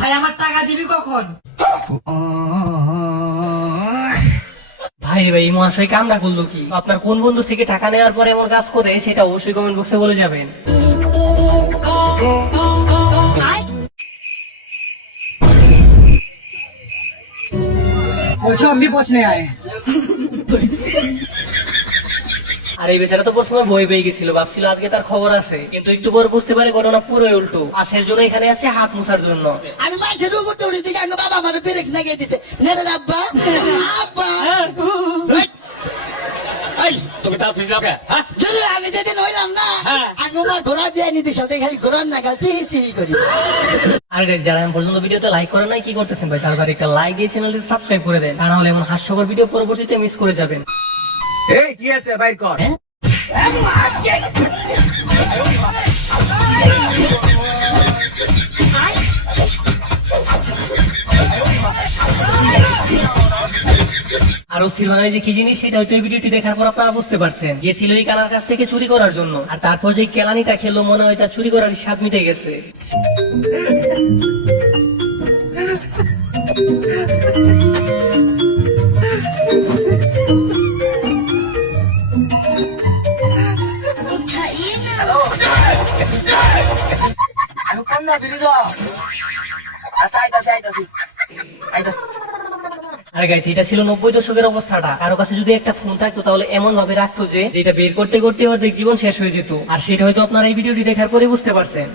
ভাই আমার টাকা দিবি কখন? ভাই ভাই এই মহাশয় কামটা করলো কি? আপনার কোন বন্ধু থেকে টাকা নেওয়ার পরে এমন কাজ করে সেটা অবশ্যই কমেন্ট বক্সে বলে যাবেন। पूछो हम भी पूछने आए हैं। আর এই বেচারা তো প্রথমে বই পেয়ে গেছিল, ভাবছিল আজকে তার খবর আছে, কিন্তু একটু পর বুঝতে পারে ঘটনা পুরোই উল্টো। পাশের জন্য এখানে আছে হাত মুছার জন্য। আমি মাসের উপর দৌড়ে দিকে আগে বাবা আমার ব্রেক লাগিয়ে দিতে নেরে আব্বা আব্বা এই তুমি তাও বুঝলাও কে? হ্যাঁ যদি আমি যেদিন হইলাম না আগে মা ঘোরা দিয়ে নিতে সাথে খালি ঘোরার না খালি চিহি করি। আর guys, যারা এখন পর্যন্ত ভিডিওতে লাইক করেন নাই কি করতেছেন ভাই? তাড়াতাড়ি একটা লাইক দিয়ে চ্যানেলটি সাবস্ক্রাইব করে দেন, তা না হলে এমন হাস্যকর ভিডিও পরবর্তীতে মিস করে যাবেন। এই কি আছে বাইর কর। আর অস্থির বাঙালি যে কি জিনিস সেটা হয়তো এই ভিডিওটি দেখার পর আপনারা বুঝতে পারছেন। গেছিল এই কানার কাছ থেকে চুরি করার জন্য, আর তারপর যে কেলানিটা খেলো মনে হয় তার চুরি করার স্বাদ মিটে গেছে। আমি কোন না বিরিজ আচ্ছা আইতাছি আর গাইস, এটা ছিল 90 দশকের অবস্থাটা। কারো কাছে যদি একটা ফোন থাকতো তাহলে এমন ভাবে রাখতো যে যেটা বের করতে করতে অর্ধেক জীবন শেষ হয়ে যেত। আর সেটা হয়তো আপনারা এই ভিডিওটি দেখার পরে বুঝতে পারছেন।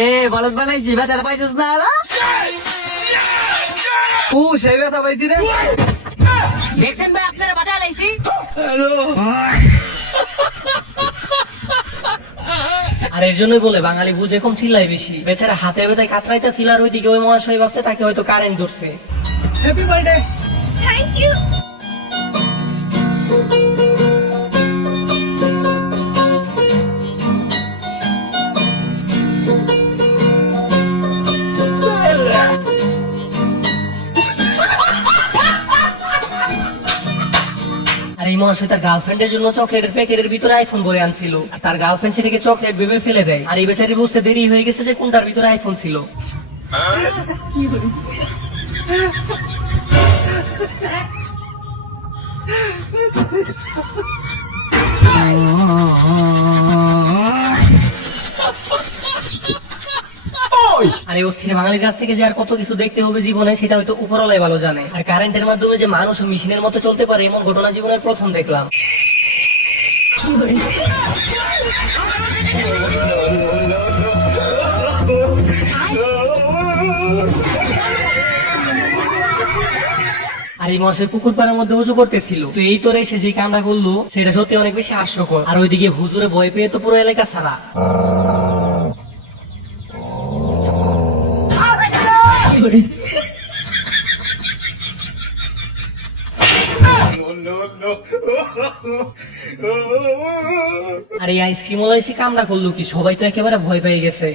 এ বলদ বানাইছি বেচারা পাইছিস না আলা ও সেই বেচা পাইছি রে দেখছেন ভাই আপনারা বাজা লাইছি। আর এর জন্যই বলে বাঙালি বুঝে কম চিল্লাই বেশি। বেচারা হাতে ব্যথায় কাতরাইতা ছিল, আর ওইদিকে ওই মহাশয় ভাবতে তাকে হয়তো কারেন্ট ধরছে। Happy birthday. Thank you. আর এই মহাশয় তার গার্লফ্রেন্ডের জন্য চকলেটের প্যাকেটের ভিতরে আইফোন ভরে আনছিল, আর তার গার্লফ্রেন্ড সেটাকে চকলেট ভেবে ফেলে দেয়। আর এই বেচারি বুঝতে দেরি হয়ে গেছে যে কোনটার ভিতরে আইফোন ছিল। আর এই অস্থির বাঙালির কাছ থেকে যে আর কত কিছু দেখতে হবে জীবনে সেটা হয়তো উপরওয়ালাই ভালো জানে। আর কারেন্টের মাধ্যমে যে মানুষ মেশিনের মতো চলতে পারে এমন ঘটনা জীবনের প্রথম দেখলাম। আর এই মহাশয় পুকুর পাড়ের মধ্যে উঁচু করতেছিল, তো এই তোরে এসে যে কামটা করলো সেটা সত্যি অনেক বেশি হাস্যকর। আর ওইদিকে হুজুরে ভয় পেয়ে তো পুরো এলাকা ছাড়া। আর এই আইসক্রিম ওলা এসে কামটা করলো কি? সবাই তো একেবারে ভয় পেয়ে গেছে।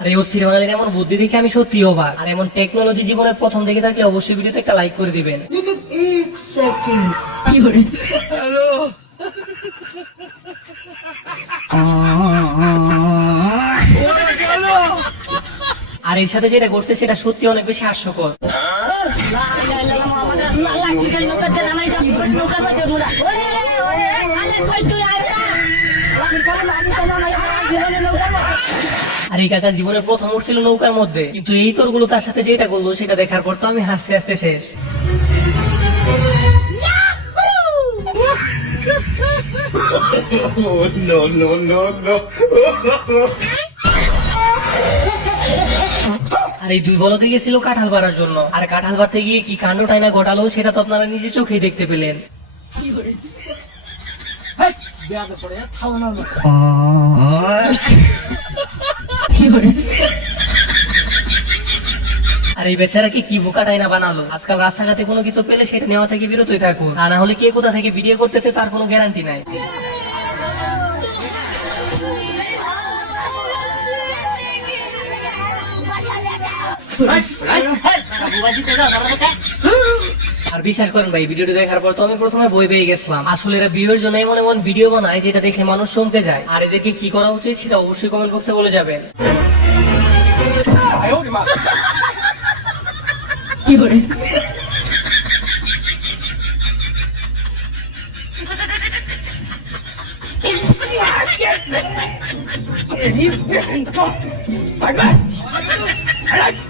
আর এই অস্থির বাঙালির এমন বুদ্ধি দেখে আমি সত্যি অবাক। আর এমন টেকনোলজি জীবনের প্রথম দেখে থাকলে অবশ্যই ভিডিওতে একটা লাইক করে দিবেন। আর এর সাথে যেটা করছে সেটা সত্যি অনেক বেশি হাস্যকর। আর এই কাকা জীবনের প্রথম উঠছিল নৌকার মধ্যে, কিন্তু এই তোরগুলো তার সাথে যেটা করলো সেটা দেখার পর তো আমি হাসতে হাসতে শেষ। আর এই দুই বলদে গেছিল কাঁঠাল পাড়ার জন্য, আর কাঁঠাল পাড়তে গিয়ে কি কাণ্ডটাই না ঘটালো সেটা তো আপনারা নিজে চোখেই দেখতে পেলেন। আর এই বেচারাকে কি বোকাটাই না বানালো। আজকাল রাস্তাঘাটে কোনো কিছু পেলে সেটা নেওয়া থেকে বিরতই থাকুন, আর না হলে কে কোথা থেকে ভিডিও করতেছে তার কোনো গ্যারান্টি নাই। আর বিশ্বাস করেন ভাই, ভিডিওটি দেখার পর তো আমি প্রথমে বই পেয়ে গেছিলাম। আসলে এরা ভিউয়ের জন্য এমন এমন ভিডিও বানায় যেটা দেখে মানুষ চমকে যায়। আর এদেরকে কি করা উচিত সেটা অবশ্যই কমেন্ট বক্সে বলে যাবেন।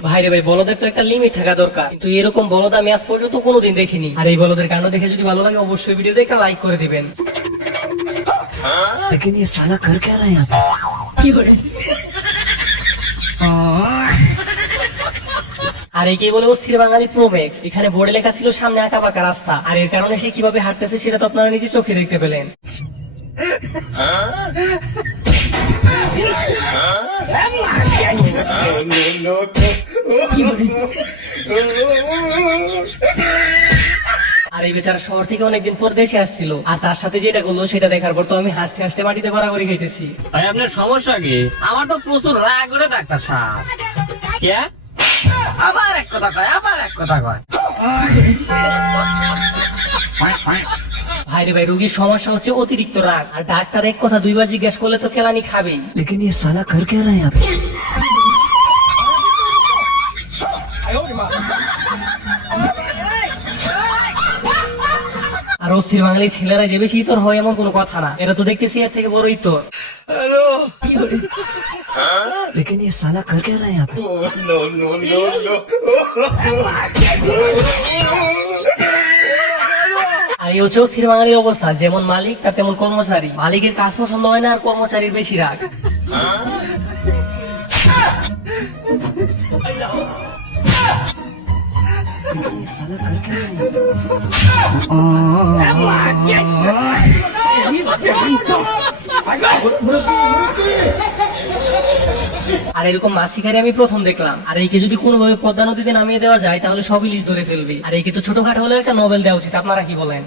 ভাইরে ভাই, বলদের তো একটা লিমিট থাকা দরকার, কিন্তু এরকম বলদ আমি আজ পর্যন্ত কোনোদিন দেখিনি। আর এই বলদের কাণ্ড দেখে যদি ভালো লাগে অবশ্যই ভিডিওতে একটা লাইক করে দিবেন। लेकिन ये साला कर क्या रहा है यहाँ पे? আর একে বলে অস্থির বাঙালি প্রোম্যাক্স। এখানে বোর্ডে লেখা ছিল সামনে আঁকা বাঁকা রাস্তা, আর এর কারণে সে কিভাবে হাঁটতেছে সেটা তো আপনারা নিজে চোখে দেখতে পেলেন। আর এই বেচারা শহর থেকে অনেকদিন পর দেশে আসছিল, আর তার সাথে যেটা করলো সেটা দেখার পর তো আমি হাসতে হাসতে মাটিতে গড়াগড়ি খাইতেছি। ভাই আপনার সমস্যা কি? আমার তো প্রচুর রাগ করে ডাক্তার সাহেব। কে? আবার এক কথা কয়। ভাইরে ভাই, রোগীর সমস্যা হচ্ছে অতিরিক্ত রাগ, আর ডাক্তার এক কথা দুইবার জিজ্ঞেস করলে তো কেলানি খাবেই। लेकिन ये साला कर क्या रहा है यहाँ पे? আর অস্থির বাঙালি ছেলেরা যে বেশি ইতর হয় এমন কোনো কথা না, এরা তো দেখতেছি এর থেকে বড় ইতর। लेकिन ये साला कर क्या रहा है यहाँ पे? আর এই হচ্ছে অস্থির বাঙালির অবস্থা, যেমন মালিক তার তেমন কর্মচারী। মালিকের কাজ পছন্দ হয় না আর কর্মচারীর বেশি রাগ। ये साला कर क्या रहा है? আর এরকম মাছ শিকারি আমি প্রথম দেখলাম। আর একে যদি কোনোভাবে পদ্মা নদীতে নামিয়ে দেওয়া যায় তাহলে সব ইলিশ ধরে ফেলবে। আর একে তো ছোটখাটো হলেও একটা নোবেল দেওয়া উচিত, আপনারা কি বলেন?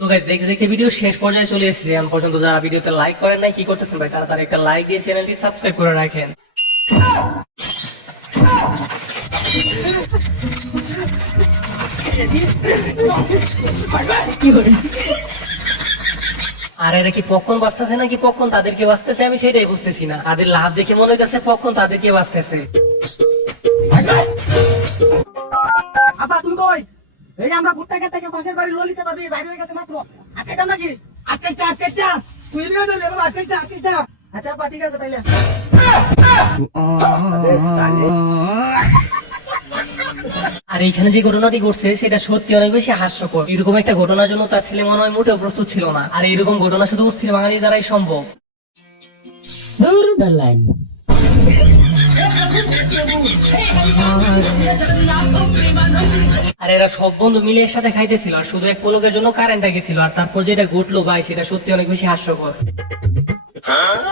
তো গাইস, দেখতে দেখতে ভিডিও শেষ পর্যায়ে চলে এসেছে। এখন পর্যন্ত যারা ভিডিওতে লাইক করেন নাই, কি করতেছেন ভাই? তারা একটা লাইক দিয়ে চ্যানেলটি সাবস্ক্রাইব করে রাখেন। আর এরা কি পপকর্ন বাঁচতেছে নাকি পপকর্ন তাদেরকে বাঁচতেছে, আমি সেটাই বুঝতেছি না। তাদের লাভ দেখে মনে হইতেছে পপকর্ন তাদেরকে বাঁচতেছে। আপা তুমি কই? এই যে আমরা ভুট্টা খেতে থেকে পাশের বাড়ি ললিতা ভাবি বাইরে হয়ে গেছে মাত্র। আটকাইতাম নাকি? 28টা তুই নিয়ে যাবি বাবা। 28টা আচ্ছা আপা ঠিক আছে তাইলে। আর এইখানে যে ঘটনাটি ঘটছে সেটা সত্যি অনেক বেশি হাস্যকর। এরকম একটা ঘটনার জন্য তার ছেলে মনে হয় মোটেও প্রস্তুত ছিল না। আর এরকম ঘটনা শুধু অস্থির বাঙালি দ্বারাই সম্ভব। আর এরা সব বন্ধু মিলে একসাথে খাইতেছিল, আর শুধু এক পলকের জন্য কারেন্টটা গেছিল। আর তারপর যেটা ঘটলো ভাই, সেটা সত্যি অনেক বেশি হাস্যকর।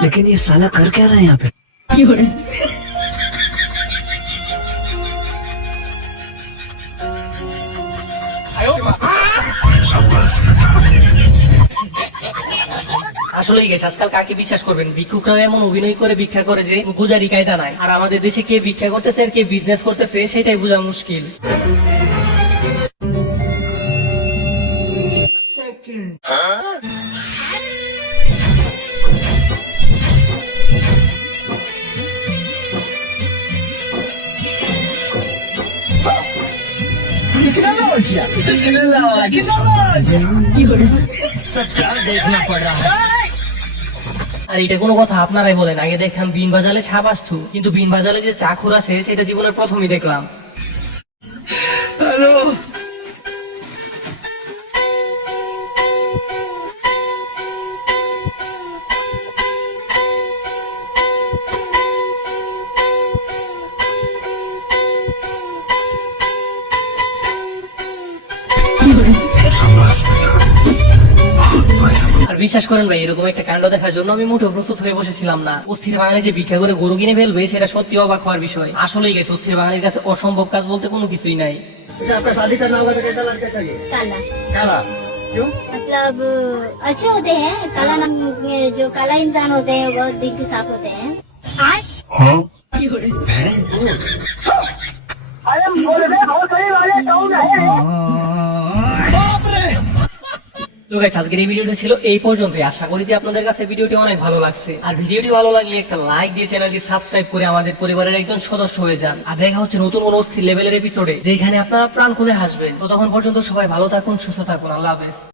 लेकिन ये साला कर क्या रहा है यहाँ पे? আসলেই গেছে, আজকাল কাকে বিশ্বাস করবেন? ভিক্ষুকরাও এমন অভিনয় করে ভিক্ষা করে যে বুঝারই কায়দা নাই। আর আমাদের দেশে কে ভিক্ষা করতেছে আর কে বিজনেস করতেছে সেটাই বোঝা মুশকিল। আর এটা কোনো কথা? আপনারাই বলেন। আগে দেখতাম বিন বাজালে সাপ আসতো, কিন্তু বিন বাজালে যে চাকুর আসে সেটা জীবনের প্রথমই দেখলাম। আর বিশ্বাস করেন ভাই, এরকম একটা কাণ্ড দেখার জন্য আমি মোটেও প্রস্তুত হয়ে বসেছিলাম না। অস্থির বাঙালি যে ভিক্ষা করে গরু কিনে ফেলবে সেটা সত্যি অবাক হওয়ার বিষয়। আসলেই গেছে, অস্থির বাঙালির কাছে অসম্ভব কাজ বলতে কোনো কিছুই নাই। अच्छा आपका शादी करना होगा तो कैसा लड़का चाहिए काला काला क्यों मतलब अच्छे होते हैं। काला नाम जो काला इंसान होते हैं बहुत दिल के साफ होते हैं। अरे बोल रहे हो सही वाले कौन है তো গাইস, আজকের এই ভিডিওটা ছিল এই পর্যন্তই। আশা করি যে আপনাদের কাছে ভিডিওটি অনেক ভালো লাগছে। আর ভিডিওটি ভালো লাগলে একটা লাইক দিয়ে চ্যানেলটি সাবস্ক্রাইব করে আমাদের পরিবারের একজন সদস্য হয়ে যান। আর দেখা হচ্ছে নতুন কোন অস্থির লেভেলের এপিসোডে, যেখানে আপনারা প্রাণ খুলে হাসবেন। তো তখন পর্যন্ত সবাই ভালো থাকুন, সুস্থ থাকুন। আল্লাহ হাফেজ।